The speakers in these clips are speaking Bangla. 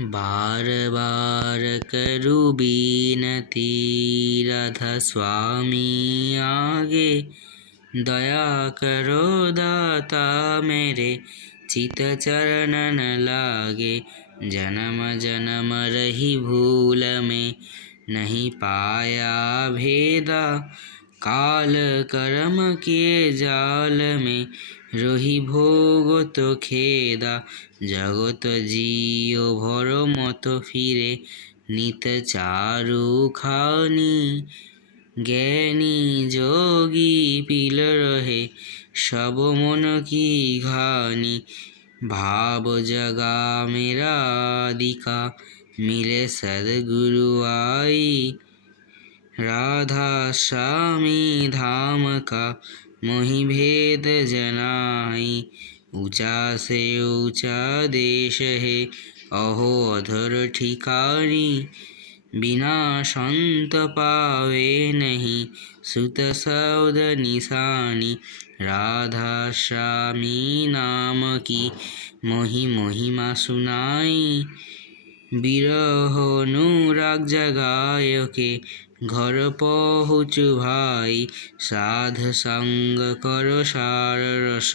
बार बार करू बीनती राधा स्वामी आगे, दया करो दाता मेरे, चित चरणन लागे, जन्म जन्म रही भूल में, नहीं पाया भेदा, काल कर्म के जाल में রহি ভোগত খেদা জগত জিও ভর মত ফিরে নিত চারু খানি জ্ঞানী যোগী পিল রহে সব মন কি ঘানি ভাব জগা মেরা দিকা মিলে सदगुरु आई राधा स्वामी धाम का मोहि भेद जनाई ऊंचा से ऊंचा देश है अहो अधर ठिकानी बिना संत पावे नहीं सुत शब्द निशानी राधा स्वामी नाम की मोहि महिमा सुनाई বিরহ অনুরাগ জগায়কে ঘর পহুচু ভাই সাধ সঙ্গ কর সার রস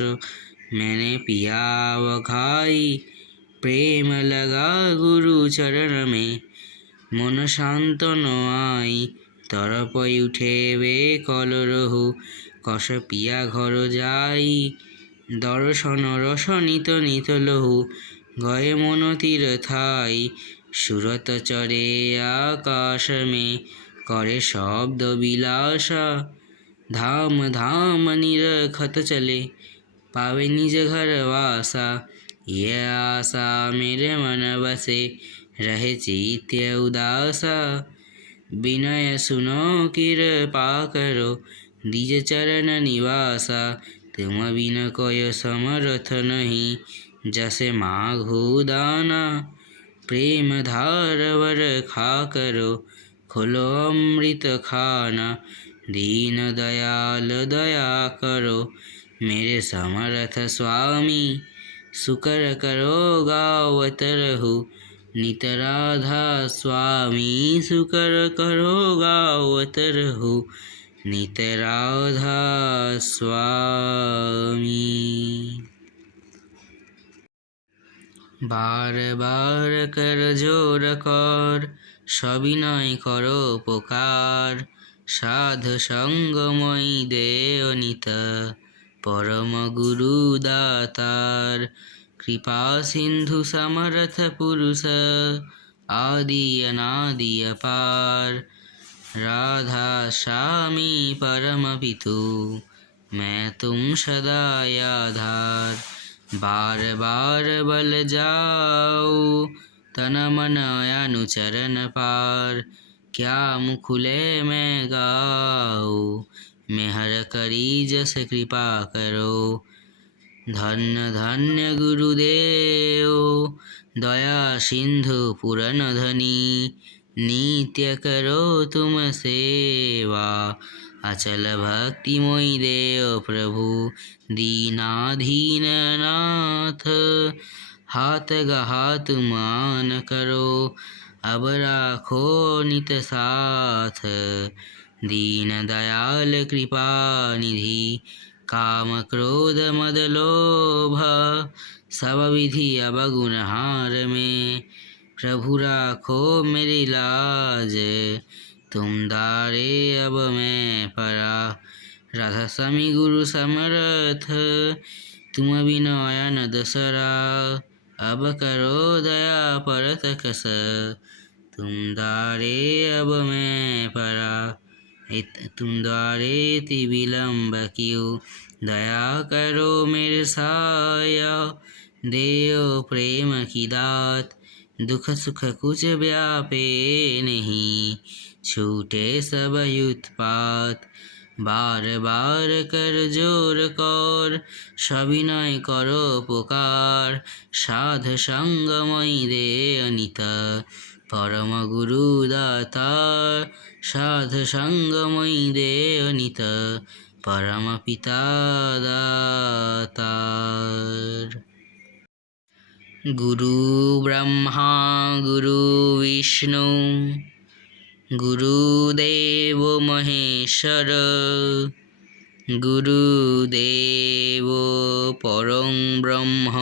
मैंने पियाव खाई प्रेम लगा गुरु चरण में মন শান্ত নয় তরপই উঠে বে কল রহু কষ পিয়া ঘর যাই দর্শন রস নিত নিত লহু গয়ে মন তীর থাই সুরত চরে আকাশ মে করে শব্দ বিলাসা धाम धाम निरखत चले पावे निज घर वासा ये आशा मेरे मन बसे रहे चित्य उदासा विनय सुनो कृपा करो निज चरण निवासा तुम बिन कोय समर्थ नहीं जैसे माघु दाना प्रेम धार वर खा करो, खोलो अमृत खाना। दीन दयाल दया करो, मेरे समर्थ स्वामी। सुकर करो गावत रहु नित राधा स्वामी। सुकर करो गावत रहु नित राधा स्वामी। বার বার কর জোর কর সবিনয় করো উপকার সাধ সঙ্গময়ী দে অনিত পরম গুরু দাতার কৃপা সিন্ধু সমর্থ পুরুষ आदि अनादि अपार राधा स्वामी परम पितु मैं तुम सदा आधार બાર બાર બલ જાઓ તન મન અનુચરણ પાર ક્યા મુખુલે મેં ગાઓ મેહર કરી જસ કૃપા કરો ધન્ય ધન્ય ગુરુદેવ દયા સિંધુ પૂરણ ધની નિત્ય કરો તુમ સેવા अचल भक्ति मोहि देव प्रभु दीनाधीन नाथ हाथ गहा तुमान करो अब राखो नित साथ दीन दयाल कृपा निधि काम क्रोध मद लोभ सब विधि अवगुण हार में प्रभु राखो मेरी लाज तुम दारे अब मैं परा। राधा स्वामी गुरु समर्थ। तुम विनयन दसरा अब करो दया परत कस। तुम दारे अब मैं परा। तुम द्वारे ति विलम्ब क्यों। दया करो मेरे साया। देव प्रेम की दात। दुख सुख कुछ व्यापे नहीं। छूटे सब उत्पात বার বার কর জোর কর সবিনয় করো উপকার সাধ সঙ্গময়ী দে অনিতা পরম গুরু দাতা সাধ সঙ্গময়ী দে অনিত পরম পিতা দাতার গুরু ব্রহ্মা গুরু বিষ্ণু গুরুদেব মহেশ্বর গুরুদেব পরম ব্রহ্ম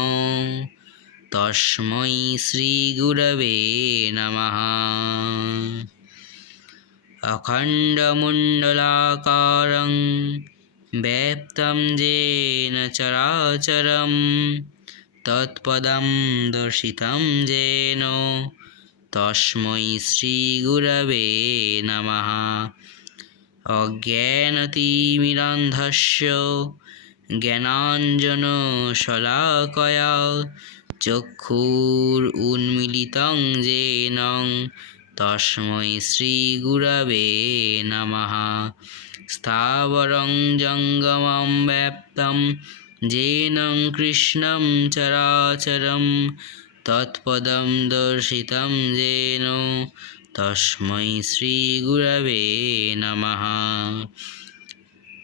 তস্মৈ শ্রীগুরবে নমঃ अखण्डमुण्डलाकारं व्याप्तं येन चराचरं, तत्पदं दर्शितं येन তস্মৈ শ্রীগুরবে নম। অজ্ঞানতিমিরন্ধস্য জ্ঞানাঞ্জন শলাকয়া চক্ষুর উন্মিলিতং যেন তস্ময় শ্রীগুরবে নম। স্থাবরং জঙ্গমং ব্যাপ্তম জেনং কৃষ্ণম চরাচরম তৎপদম দর্শিতম যেন। তস্মৈ শ্রীগুরবে নম।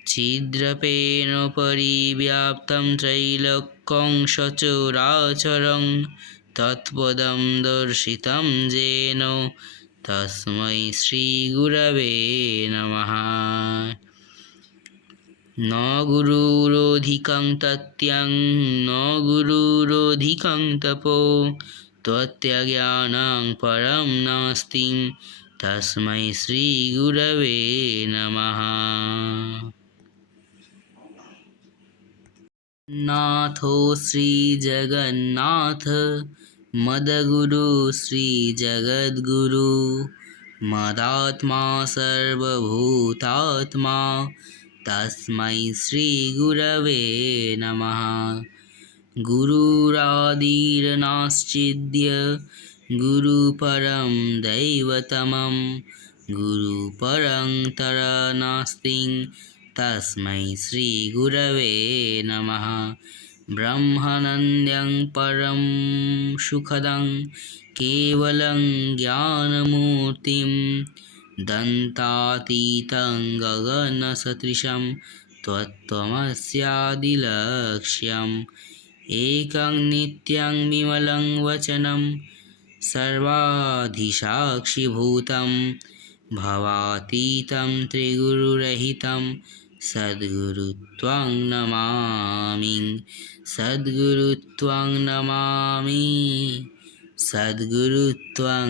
ছিদ্রপেণ পরিব্যাপ্তম ত্রৈলোক্যং তৎপদম দর্শিতম যেন। তস্মৈ শ্রীগুরবে নমঃ। न गुरुरोधिकं तत्यं न गुरुरोधिकं तपो त्वत्यज्ञानं परं नास्ति तस्मै श्रीगुरवे नमः। नाथो श्रीजगन्नाथ मदगुरु श्रीजगद्गुरु मदात्मा सर्वभूतात्मा तस्मै श्रीगुरवे नमः। गुरुरादिर्नाश्चिद्य गुरुपरं दैवतमं गुरुपरं तरनास्ति तस्मै श्रीगुरवे नमः। ब्रह्मानन्द्यं परं सुखदं केवलं ज्ञानमूर्तिं दन्तातीतं गगनसदृशं त्वत्त्वमस्यादिलक्ष्यम् एकं नित्यं विमलं वचनं सर्वाधिसाक्षिभूतं भवातीतं त्रिगुरुरहितं सद्गुरुत्वं नमामि सद्गुरुत्वं नमामि सद्गुरुत्वं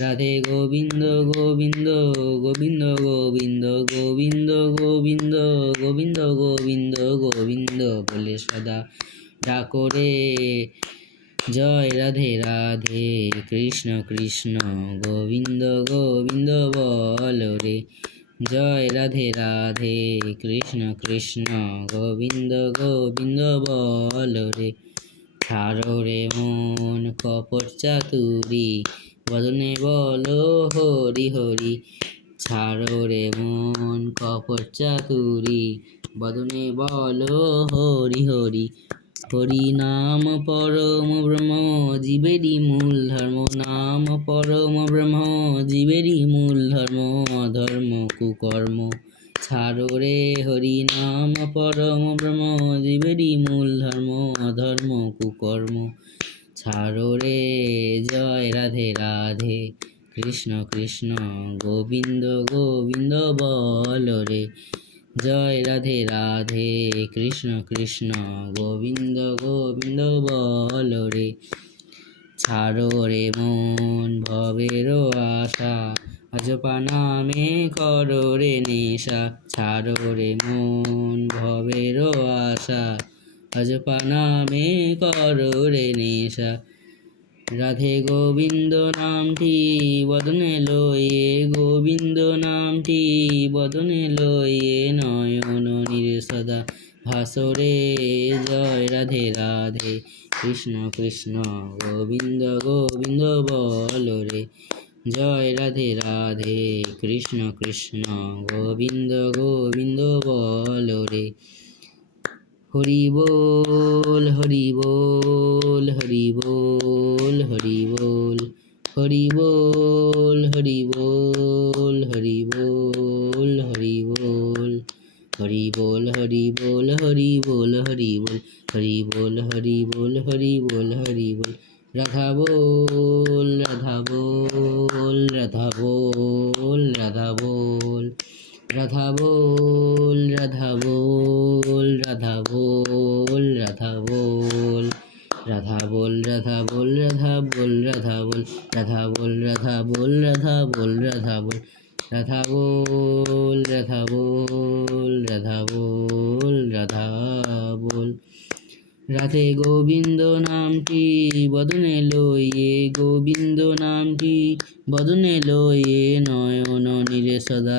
রাধে গোবিন্দ গোবিন্দ গোবিন্দ গোবিন্দ গোবিন্দ গোবিন্দ গোবিন্দ গোবিন্দ গোবিন্দ বলে সদা ডাকো রে। জয় রাধে রাধে কৃষ্ণ কৃষ্ণ গোবিন্দ গোবিন্দ বল রে। জয় রাধে রাধে কৃষ্ণ কৃষ্ণ গোবিন্দ গোবিন্দ বল রে। ছাড়ো রে মন কপট চাতুরি বদনে বলো হরি হরি, ছাড়ো রে মন কপর চাতুরি। বদনে বলো হরি হরি হরি নাম পরম ব্রহ্ম, জীবেরই মূল ধর্ম। নাম পরম ব্রহ্ম, জীবেরই মূল ধর্ম ধর্ম কুকর্ম। ছাড়ো রে হরি নাম পরম ব্রহ্ম, জীবেরই মূল ধর্ম ধর্ম কুকর্ম। ছাড়ো রে, জয় রাধে রাধে। কৃষ্ণ কৃষ্ণ গোবিন্দ গোবিন্দ বল রে। জয় রাধে রাধে, কৃষ্ণ কৃষ্ণ গোবিন্দ গোবিন্দ বল রে। ছাড়ো রে মন ভবের আশা অজপা নামে করো রে নিশা। ছাড়ো রে মন ভবের আশা অজপা নামে করো রে নেশা। রাধে গোবিন্দ নামটি বদনে লয়ে, গোবিন্দ নামটি বদনে লয়ে, নয়ন নির্সদা ভাসরে জয় রাধে রাধে। কৃষ্ণ কৃষ্ণ গোবিন্দ গোবিন্দ বল রে, জয় রাধে রাধে। কৃষ্ণ কৃষ্ণ গোবিন্দ গোবিন্দ বল রে। হরি বল হরি বল হরি বল হরি বল হরি বল হরি বল হরি বল হরি বল হরি বল হরি বল হরি বল হরি বল হরি বল হরি বল হরি বল হরি বল রাধা বল রাধা বল রাধা বল রাধা বল রাধা বল রাধা বল রাধা বল রাধা বল রাধা বল রাধা বল রাধা বল রাধা বল রাধা বল রাধা বল রাধা বল রাধা বল রাধা বল রাধা বল রাধা বল রাধা বল রাধে গোবিন্দ নামটি বদনে লইয়ে গোবিন্দ নামটি বদনে লইয়ে নয়ন নীরে সদা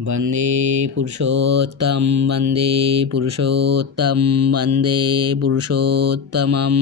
वन्दे पुरुषोत्तमं वन्दे पुरुषोत्तमं वन्दे पुरुषोत्तमम्।